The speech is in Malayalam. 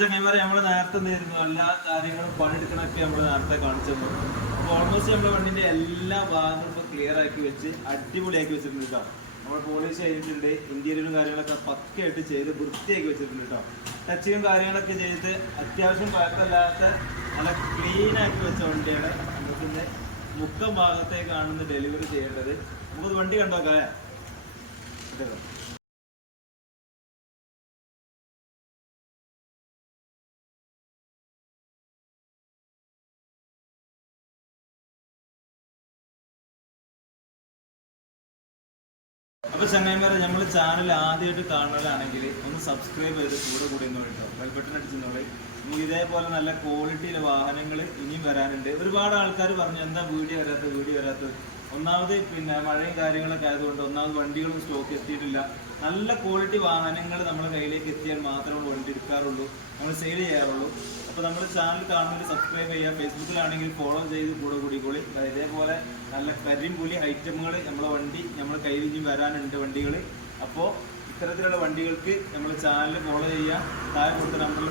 ചങ്ങന്മാരെ നമ്മൾ നേരത്തെ നേരുന്നു എല്ലാ കാര്യങ്ങളും പണിയെടുക്കണൊക്കെ നമ്മൾ നേരത്തെ കാണിച്ചു തന്നു. അപ്പോൾ ഓൾമോസ്റ്റ് നമ്മുടെ വണ്ടിന്റെ എല്ലാ ഭാഗങ്ങളും ഇപ്പോൾ ക്ലിയർ ആക്കി വെച്ച് അടിപൊളിയാക്കി വെച്ചിട്ടുണ്ട് കേട്ടോ. നമ്മൾ പോളിഷ് ചെയ്തിട്ടുണ്ട്, ഇന്റീരിയറും കാര്യങ്ങളൊക്കെ പക്കയായിട്ട് ചെയ്ത് വൃത്തിയാക്കി വെച്ചിട്ടുണ്ട് കേട്ടോ. ടച്ചിങ്ങും കാര്യങ്ങളൊക്കെ ചെയ്ത് അത്യാവശ്യം കുഴപ്പമില്ലാത്ത നല്ല ക്ലീൻ ആക്കി വെച്ച വണ്ടിയാണ്. നമുക്കിന്ന് മുക്കം ഭാഗത്തേക്കാണ് ഡെലിവറി ചെയ്യേണ്ടത്. നമുക്കത് വണ്ടി കണ്ടോക്കാം അല്ലേ? അപ്പൊ ചങ്ങായിമാരെ, നമ്മൾ ചാനൽ ആദ്യമായിട്ട് കാണുന്നതാണെങ്കിൽ ഒന്ന് സബ്സ്ക്രൈബ് ചെയ്ത് കൂടെ കേട്ടോ, ബെൽ ബട്ടൺ അടിച്ചോളി. നമുക്ക് ഇതേപോലെ നല്ല ക്വാളിറ്റിയിലെ വാഹനങ്ങൾ ഇനിയും വരാനുണ്ട്. ഒരുപാട് ആൾക്കാർ പറഞ്ഞു എന്താ വീഡിയോ വരാത്തത്. ഒന്നാമത് പിന്നെ മഴയും കാര്യങ്ങളൊക്കെ ആയതുകൊണ്ട് ഒന്നാമത് വണ്ടികളും സ്റ്റോക്ക് എത്തിയിട്ടില്ല. നല്ല ക്വാളിറ്റി വാഹനങ്ങൾ നമ്മുടെ കയ്യിലേക്ക് എത്തിയാൽ മാത്രമേ വണ്ടി എടുക്കാറുള്ളൂ, നമ്മൾ സെയിൽ ചെയ്യാറുള്ളൂ. അപ്പോൾ നമ്മൾ ചാനൽ കാണുന്നവർ സബ്സ്ക്രൈബ് ചെയ്യുക, ഫേസ്ബുക്കിലാണെങ്കിൽ ഫോളോ ചെയ്ത് കൂടിക്കോളി. ഇതേപോലെ നല്ല കരിമ്പുലി ഐറ്റമുകൾ നമ്മുടെ കയ്യിൽ ഇനി വരാനുണ്ട് വണ്ടികൾ. അപ്പോൾ ഇത്തരത്തിലുള്ള വണ്ടികൾക്ക് നമ്മൾ ചാനൽ ഫോളോ ചെയ്യുക, താഴെ കൊടുത്ത നമ്പറിൽ